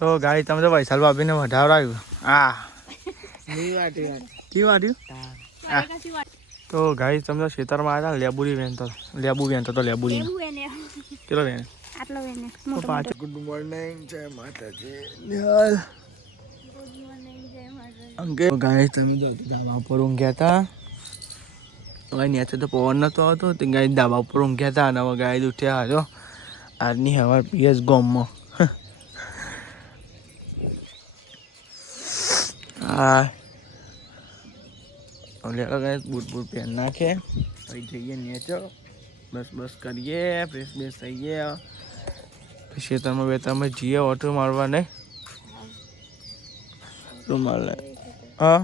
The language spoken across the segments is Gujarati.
તો ગાડી તમે તો વૈશાલ ભાભીને વધાવડાવ્યું આ કી વાટ્યું તો ગાડી તમે તો ખેતરમાં આવ્યા લેબુરી વેનતો લેબુરી કેટલો વેન ગુડ મોર્નિંગ જય માતાજી અંકે ગાય તમે જો ધાબા ઉપર ઊંઘ્યા હતા હવે નીચે તો પવન નતો આવતો તે ગાય ધાબા ઉપર ઊંઘ્યા હતા અને હવે ગાય ઉઠ્યા હાજો આજની હવાર પીએસ ગોમમાં હા ગાય બૂટ પહેન નાખે પછી જઈએ નીચે બસ કરીએ ફ્રેશ થઈએ પછી ખેતરમાં વેતરમાં જઈએ ઓટો મારવા નહીં રૂમાલ હા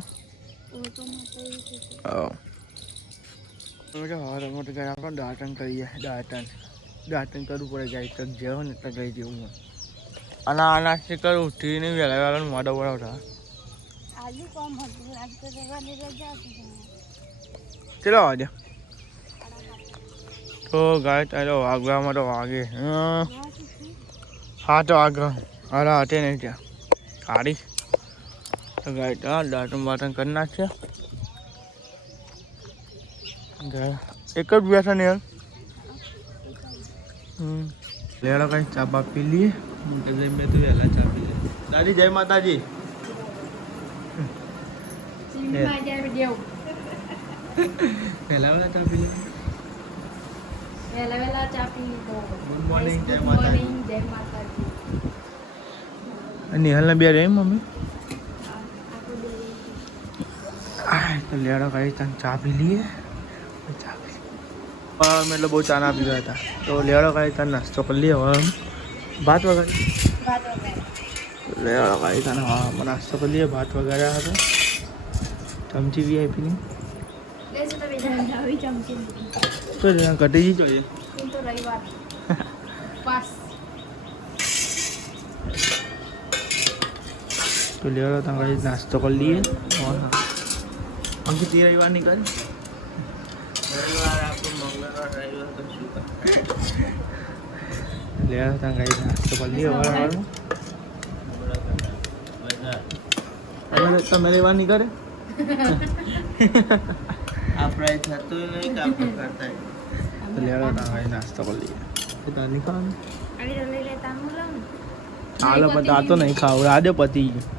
દાંતણ કરીએ દાંતણ કરવું પડે ગાય તક જેવો ને એટલે ગઈ જેવું હોય અને આનાથી કર ઉઠી નહીં વહેલા મોડા ઉઠા ચલો વાગે તો ગાય ચાલો વાગવામાં તો વાગે હા તો આગળ અરે હાથે નહીં ત્યાં કાઢી તો ગાય દાંતણ બાટણ કરી નાખીએ એક જ બેઠા ને યાર લેડો કઈ ચા બા પી લઈએ મેં તો વહેલા ચા પી લે દાદી જય માતાજી વહેલા ચા પી લે ગુડ મોર્નિંગ જય માતાજી નિહાલ ને બે રે મમ્મી તો લેડો કઈ તને ચા પી લઈએ એટલે બહુ ચા ના પીવા હતા તો લેડો કાંઈ તાર નાસ્તો કરી લઈએ હવે ભાત વગાડી લેડો કાંઈ તાને હા નાસ્તો કરી લઈએ ભાત વગાડ્યા હતા ચમચી વીઆઈપીની તો કટી જી જોઈએ તો લેડો તમે કાંઈ નાસ્તો કરી લઈએ અંકિત રવિવાર નીકળે લેવા તા ગાઈ નાસ્તો કરી લઈએ તમે લેવા નહીં કરે આપણે થતું નહીં કામ કરતા લેવા તા ગાઈ નાસ્તો કરી લઈએ તાર નહીં ખાવાનું હાલો પણ આ તો નહીં ખાવ આડે પતી ગયું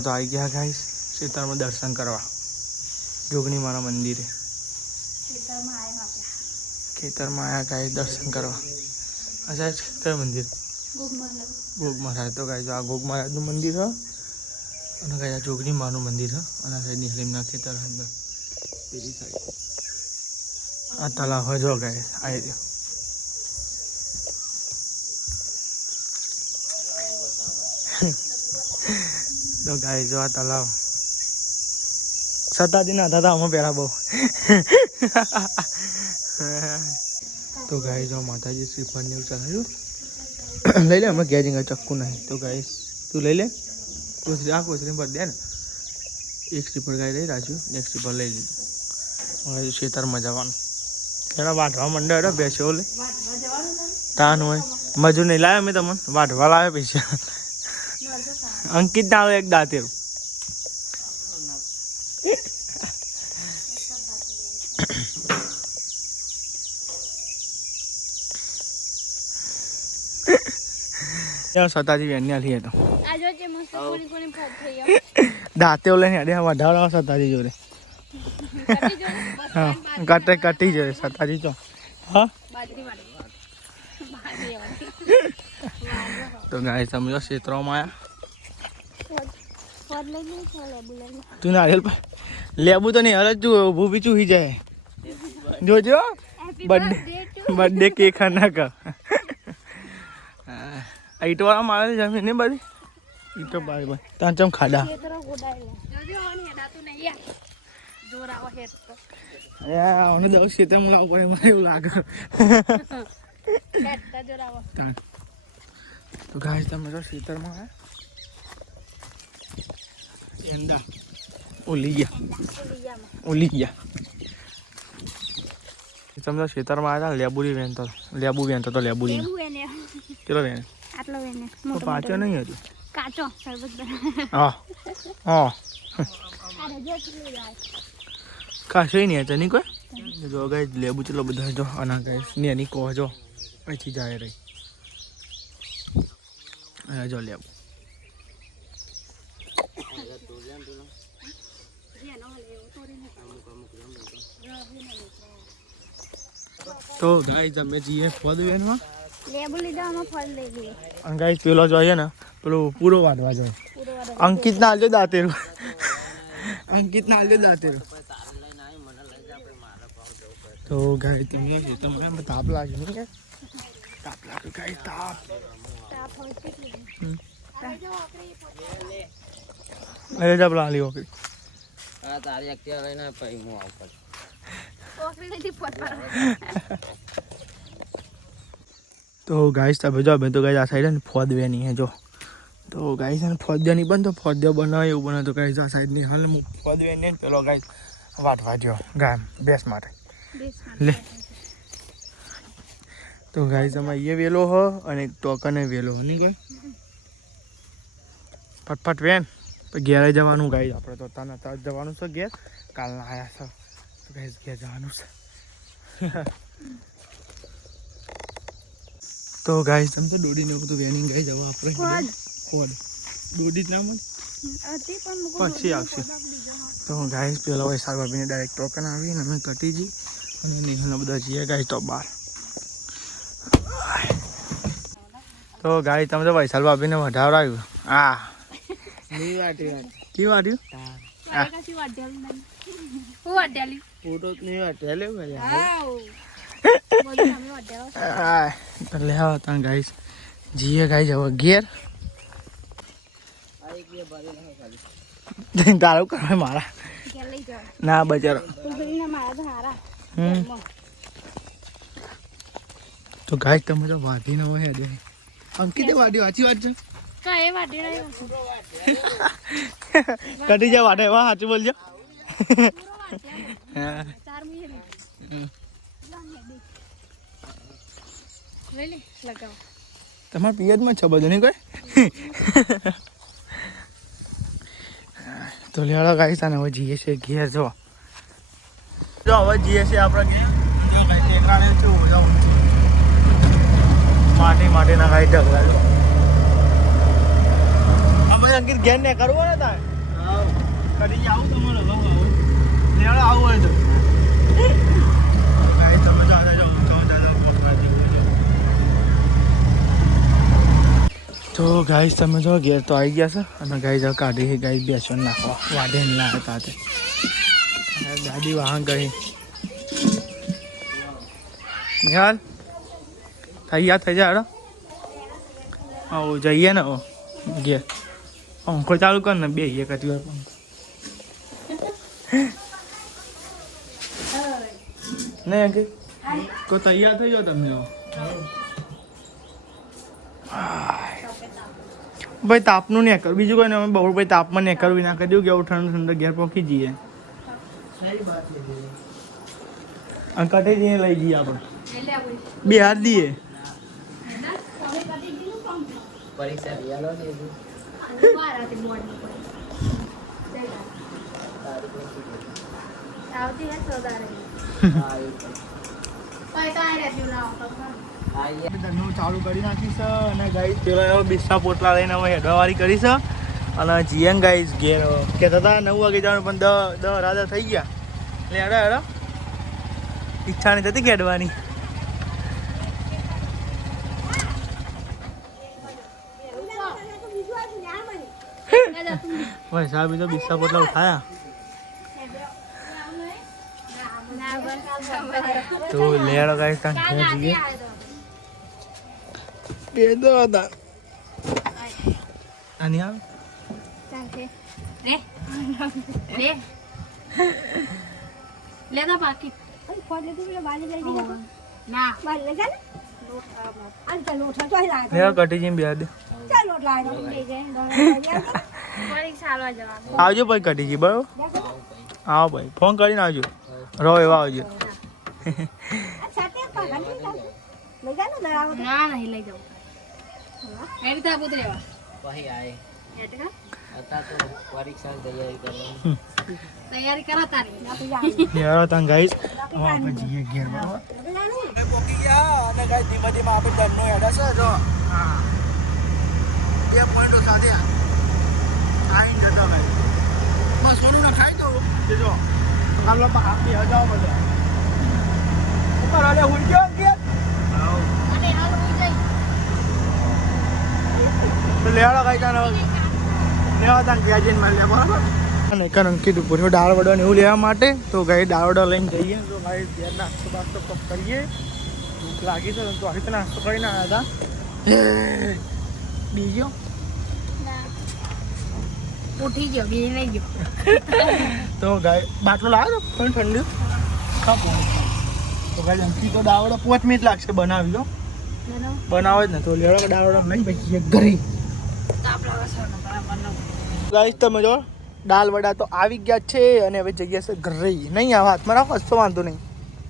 તો આવી ગયા ગાઈસ ખેતરમાં દર્શન કરવા જોગણી માના મંદિરે ખેતરમાં આવ્યા ગાય દર્શન કરવા અચ્છા કયું મંદિર ગોગ મહારાજ તો ગાય આ ગોગ મહારાજનું મંદિર હ અને ગાય આ જોગણી માનું મંદિર હ અને આ સાઈડ નિહલીમના ખેતર અંદર પેલી સાઈડ આ તલાવ હોય જો ગાય આવી રહ્યો તો ગાય જો આ તલાવ સતાજી ના હતા અમે પેલા બહુ તો ગાય જો માતાજી શ્રીફળ ને એવું ચલાવ્યું લઈ લે અમે ગેજિંગ ચક્કુ નહીં તો ગાય તું લઈ લે કોથરી આ કોથરી પર દે ને એક શ્રીફળ ગાય લઈ રાખ્યું એક શ્રીફળ લઈ લીધું હવે ખેતરમાં જવાનું એના વાઢવા મંડળ હતો બેસ્યો લે તાન હોય મજૂર નહીં લાવ્યા મેં તમને વાઢવા લાવ્યા પૈસા અંકિત ના આવે એક દાંતેરું સતાજી વેન્યા લઈએ તો દાંતે લઈને અડે વધારવા સતાજી જોડે હા કટી જોડે સતાજી તો હા તો ગાય સમજો ક્ષેત્રોમાં આવ્યા તું નારિયેલ લેબુ તો નહીં હરજ તું ઊભું બી ચૂહી જાય જોજો બર્થડે કેક ના કર ઈટો વાળા મારે જમીન ને બધી ઈટો બાય બાય ત્યાં ચમ ખાડા મને દસ ક્ષેત્ર મુલાવ પડે મને એવું લાગે તો ગાય તમે તો ખેતરમાં આવ્યા એંડા ઓલી ગયા તમે ખેતરમાં આવ્યા લેબુરી વેનતો લેબુ વેનતો તો લેબુરી કેટલો વેન આટલો વેન તો પાછો નહીં હતું કાચો સરબત હા હા અરે જો કેટલું જાય કાશે નહીં હતા નહીં કોઈ જો ગાઈસ લેબુ ચલો બધા જો આના ગાઈસ ને એની કહો જો પછી જાય રહી જો લેબુ તો ગાઈસ અમે જઈએ ફળ વેનમાં લેબુ લીધા અમે ફળ લઈ લઈએ અને ગાઈસ પેલો જોઈએ ને પેલો પૂરો વાડવા જોઈએ અંકિત ના આલ્યો દાંતેરો અંકિત ના આલ્યો દાંતેરો તો ગાઈસ તમને તાપ લાગે નહીં કે તાપ લાગે ગાઈસ તાપ અરે જબ લાલી ઓકરી આ તારી એક્ટિવા લઈને પછી હું આવું પડે ઓકરી નથી ફોટવા તો ગાઈસ તમે જો તો ગાઈસ આ સાઈડ ને ફોદ વેની હે જો તો ગાઈસ ને ફોદ વેની બન તો ફોદ બનાવે એવું બને તો ગાઈસ આ સાઈડ ની હાલ ફોદ વેની પેલો ગાઈસ વાટવા જો ગામ બેસ માટે લે તો ગાઈસ આમાં એ વેલો હો અને ટોકને વેલો નહીં કોઈ ફટફટ વેન ઘેર જવાનું ગાઈસ આપણે તો તાના જવાનું છે ઘેર કાલના આયા છે તો ગાઈસ ઘેર જવાનું છે તો ગાઈસ તમે તો દોડીને બધું વેનિંગ ગાઈસ હવે આપણે કોડ દોડી જ ના મળે પછી આવશે તો ગાઈસ પેલા વૈશાલ ભાભીને ડાયરેક્ટ ટોકન આવીને અમે કટીજી અને નિહાલના બધા જઈએ ગાઈસ તો બહાર તો ગાઈસ તમે તો વૈશાલ ભાભીને વધાવરાયું આ ની વાટી કી વાટ્યું ફોટો ની વાટી લે તો લે આવતા ગાઈસ જીએ ગાઈસ હવે ઘેર તારું કરવા મારા ના બચારો તો ગાઈસ તમે તો વાઢી ન હોય અંકિતે વાઢી વાંચી વાત છે કટી જા વાટે વાહ સાચું બોલજો તમારા પિયતમાં છે બધું નહીં કોઈ તો લેવાડો ગાઈસ આને હવે જઈએ છે ઘેર જો હવે જઈએ છે આપણે ઘેર માટીના ગાઈ ઢગલા જો અમે અંકિત ઘેર ને કરવો ને તારે કરી આવું તમારે લેવાડો આવું હોય તો તો ગાઈસ તમે જો ઘેર તો આવી ગયા છે અને ગાઈસ હવે કાઢી ગાઈસ બેસો નાખવા વાઢે ના હતા તે ગાડી વાહન ગઈ નિહાલ તૈયાર થઈ જાય આવો જઈએ ને ઘેર પંખો ચાલુ કર ને બે એક જ વાર પંખો નહીં અંકિત તો તૈયાર થઈ જાઓ તમે ભાઈ તાપનું નહીં કર બીજું કોઈ ને અમે બહુ ભાઈ તાપમાં નહીં કરવી ના કરી દઉં કે ઠંડુ ઠંડુ ઘેર પહોંચી જઈએ કટી જઈને લઈ જઈએ આપણે બે હાથ દઈએ પરીક્ષા દિયાલો ને ચાલુ કરી નાખીશ અને ગાઈસ પેલો એવો બિસ્સા પોટલા લઈને હવે હેડવાવાળી કરીશ અને જીએન ગાઈસ ઘેર કહેતા હતા 9 વાગે જવાનું પણ 10 રાધા થઈ ગયા એટલે હેડો હેડો ઈચ્છા નહીં થતી ખેડવાની ભાઈ સાહેબ તો બિસ્સા પોટલા ઉઠાયા તો લેડો ગાઈસ ત્યાં ઘેર જઈએ બે દો હતા આની આવ લેતા બાકી ના કટી જઈને બે દે આવજો ભાઈ કટી ગઈ બરાબર આવો ભાઈ ફોન કરીને આવજો રહો એવા આવજો લઈ જા ને દળાવો ના નહીં લઈ જાઉં એ રીતે આબુ રહેવા પછી આય એટકા અત્યારે તો પરીક્ષાની તૈયારી કરવાની તૈયારી કરા તારી આપણે યાર તાં ગાઈસ આપણે જઈએ ઘેર બરાબર પોકી ગયા અને ગાઈસ ધીમે ધીમે આપણે ઘરનો હેડા છે જો હા 2 પોઈન્ટો સાથે આઈ ન તો ગાઈસ માં સોનું ના ખાઈ દો જો કાલો પર આપી હજાવ બધા ઉપર આલે હુઈ ગયો કે અને હાલ હોઈ જાય તો લેવાડો ગાઈસ આનો લેવા તાં ગયા જઈને માં લે બરાબર અને કારણ કીધું પૂરો દાળ વડો ને એવું લેવા માટે તો ગાઈ દાળ વડો લઈને જઈએ તો ગાઈ ઘેર નાસ્તો બાસ્તો પક કરીએ ભૂખ લાગી છે તો આવી તો નાસ્તો કરીને આવ્યા હતા બીજો ઉઠી ગયો બી લઈ ગયો તો ગાય બાટલો લાવ્યો પણ ઠંડી ખાપો તો ગાઈ અંકી તો દાળ વડો 5 મિનિટ લાગશે બનાવી દો બનાવે જ ને તો લેવા દાળ વડો લઈને પછી ઘરે ગાઈસ તમે જો દાલ વડા તો આવી ગયા છે અને હવે જગ્યા છે ઘરે નહીં આવા હાથમાં રાખો તો વાંધો નહીં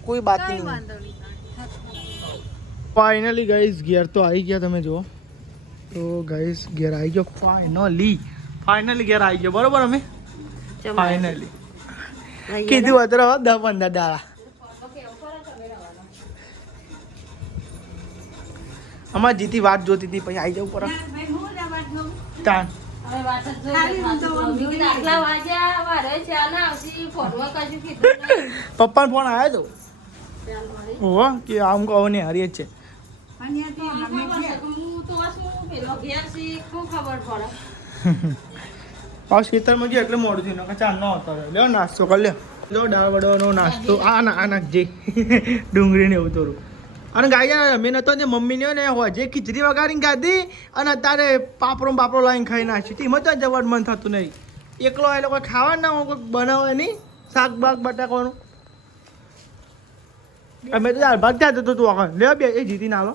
કોઈ બાત નહીં ફાઇનલી ગાઈસ ઘેર તો આવી ગયા તમે જો તો ગાઈસ ઘેર આવી ગયો ફાઇનલી ઘેર આવી ગયો બરોબર અમે ફાઇનલી કીધું અત્યારે 10-15 દાડા અમાર જીતી વાત જોતી હતી પછી આવી જવું પર તાન પપ્પા ફોન આવ્યો તો ઓહો કે આમ કહો ને હરી જ છે પાછું ખેતરમાં ગયો એટલે મોડું થયું નકર ચાલ ન હતો લ્યો નાસ્તો કરી લ્યો લો દાળ વડાનો નાસ્તો આ નાખજે ડુંગળી ને એવું થોડું અને ગાય મેં નતો ને મમ્મીને ને હોજે ખીચડી વગાડીને ગાધી અને અત્યારે પાપડો લાવીને ખાઈ નાખ્યું તેમાં તો જવાનું મન થતું નહીં એકલો એ લોકો ખાવા ના હોય કોઈ બનાવે નહીં શાક બાક બટાકાનું અમે તો દાળ ભાત થયા તો તું આગળ લે બે એ જીતી ના લો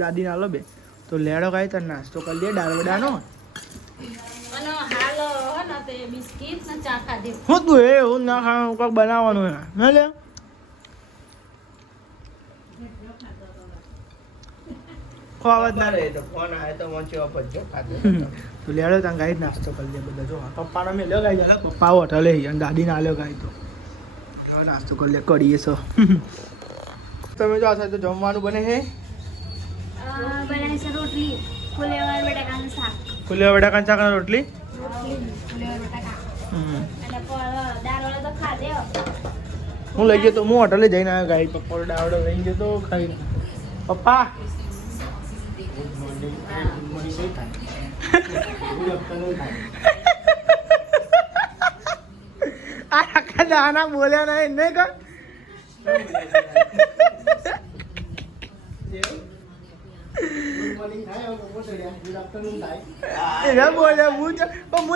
દાદી ના લો બે તો લેડો ગાય તાર નાસ્તો કરી લે દાળ વડાનો હું તું એ હું ના ખાવાનું કંઈક બનાવવાનું હે લે ખવાજ ના રહે તો ફોન આવે તો મોચી વાપરજો તો લેડો ત્યાં ગાઈ નાસ્તો કરી લે બધા જો પપ્પાનો મેં લ્યો ગાઈ જાય પપ્પા હોટલે અને દાદી ના લ્યો ગાઈ તો નાસ્તો કરી લે કરીએ છો તમે જો આ તો જમવાનું બને છે બનાવી છે રોટલી ફુલેવર બટાકાનું શાક ફુલેવર બટાકાનું શાક અને રોટલી ફુલેવર બટાકા અને દાળ વાળા તો ખાધે હું લઈ ગયો તો હું હોટલે જઈને આવ્યો ગાઈ પપ્પા દાવડો લઈ ગયો તો ખાઈ પપ્પા આખા દાના બોલ્યા નહીં નહીં કર બોલ્યા હું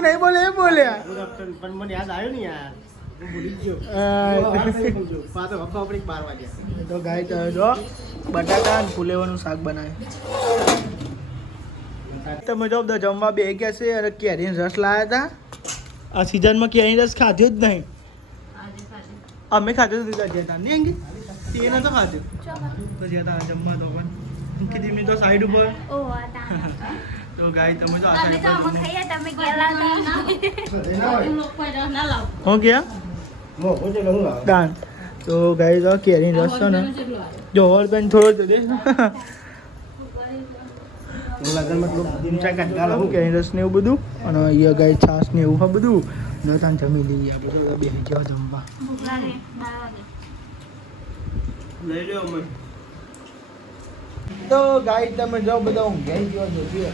નહીં બોલે એ બોલ્યા પણ મને યાદ આવ્યો ને યાર તો ગાય જો બટાકા અને ફુલેવાનું શાક બનાવે તમે જો બધા જમવા બે ગયા છે અને કેરીનો રસ લાવ્યા હતા આ સિઝનમાં કેરીનો રસ ખાધ્યો જ નહીં અમે ખાધો તો જતા નહીં અંગી તે નતો ખાધો તો જતા જમવા તો પણ કીધી તો સાઈડ ઉપર તો ગાય તમે તો આ સાઈડ હું ક્યાં દાન તો ગાય તો કેરીનો રસ છે ને જો હોલ પેન થોડો જ દે કેરી રસ ને એવું બધું અને અહીંયા ગાય છાસ ને એવું બધું ન ત્યાં જમી લઈએ આપણે બે જવા જમવા લઈ લો અમે તો ગાય તમે જાઓ બધા ઊંઘાઈ ગયો જોઈએ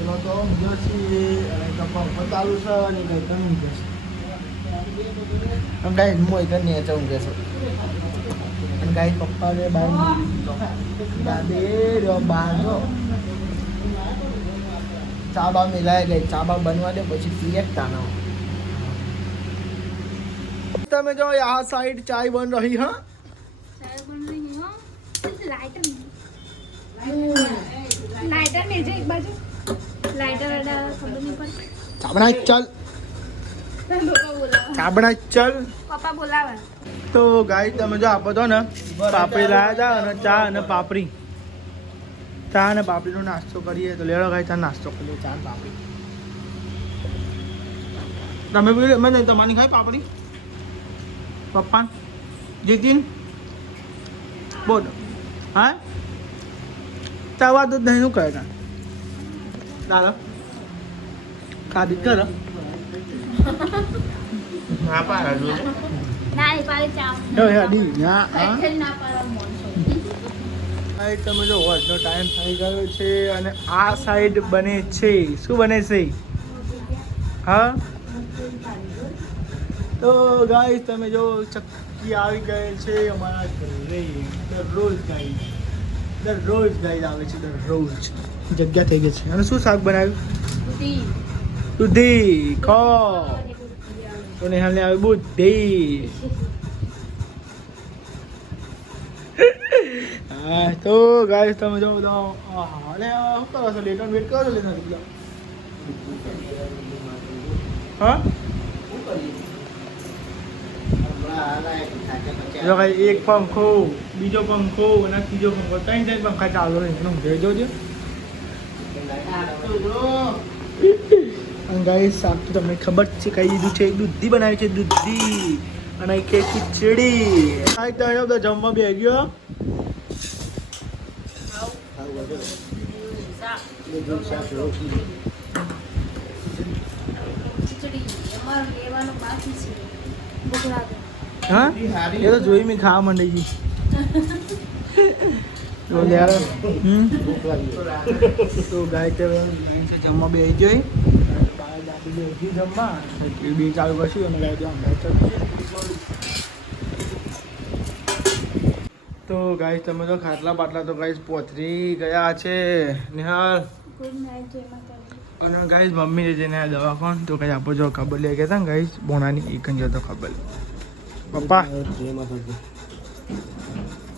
એનો તો ઊંઘ્યો છે અને કપા ચાલુ છે અને ગાય તમે ઊંઘે છે ગાય મોય તને ઊંઘે છે અને ગાય પપ્પા ને બહાર દાદે રહ્યો બહાર જો ચાબા મિલાય ગઈ ચાબા બનવા દે પછી પીએ તાનો તમે જો यहाँ साइड चाय बन रही है चाय बन रही है लाइटर में जो एक बाजू लाइटर खबर नहीं पड़ती चाबना चल बोला ચાબડા ચલ. પપ્પા બોલાવે. તો ગાય તમે જો આપો તો ને પાપડી લાવ્યા હતા અને ચા અને પાપડી. ચા અને પાપડીનો નાસ્તો કરીએ તો લેડો ગાય ચા નાસ્તો કરીએ ચા અને પાપડી. તમે બી મને તમારી ખાય પાપડી પપ્પા જીતીન બોલ હા ચાવા તો નહીં શું કરે તા દાદા ખાધી કર હા પારા જોઈએ ના એ પાડી ચાવ. હેડી ના હા ના પાડવા મોણસો. સાઈડ તમે જો આજનો ટાઈમ થઈ ગયો છે અને આ સાઈડ બને છે શું બને છે હા તો ગાઈસ તમે જો ચક્કી આવી ગઈ છે અમારા ઘરે દરરોજ ગાઈસ આવે છે દરરોજ જગ્યા થઈ ગઈ છે અને શું શાક બનાવ્યું દૂધી ખો તો નિહાલને આવે બુદ્ધિ હા તો ગાઈસ તમે જો બધા અને શું કરો છો લેટ વેટ કરો છો લેટ હા જો ભાઈ એક પંખો બીજો પંખો અને ત્રીજો પંખો ત્રણ પંખા ચાલુ રહે એનું ઘેર જોજો અને ગાઈસ શાક તો તમને ખબર છે કઈ દીધું છે દૂધી બનાવી છે દૂધી અને કે ખીચડી આ તમે બધા જમવા બે ગયો હા એ તો જોઈ મેં ખાવા માંડી ગઈ તો ગાય તે જમવા બે જોઈ જમવા બે ચાલુ કરશું અને ગાય તો ગાય તમે તો ખાટલા બાટલા તો ગાય પોથરી ગયા છે નિહાલ અને ગાઈસ મમ્મી જઈને દવાખાન તો કઈ આપો જો ખબર લે ગયા હતા ગાઈસ બોણાની એક જ તો ખબર પપ્પા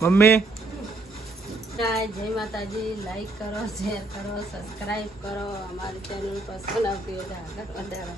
મમ્મી જય માતાજી લાઈક કરો શેર કરો સબસ્ક્રાઇબ કરો અમારી ચેનલ પસંદ આવતી હોય તો આગળ વધારો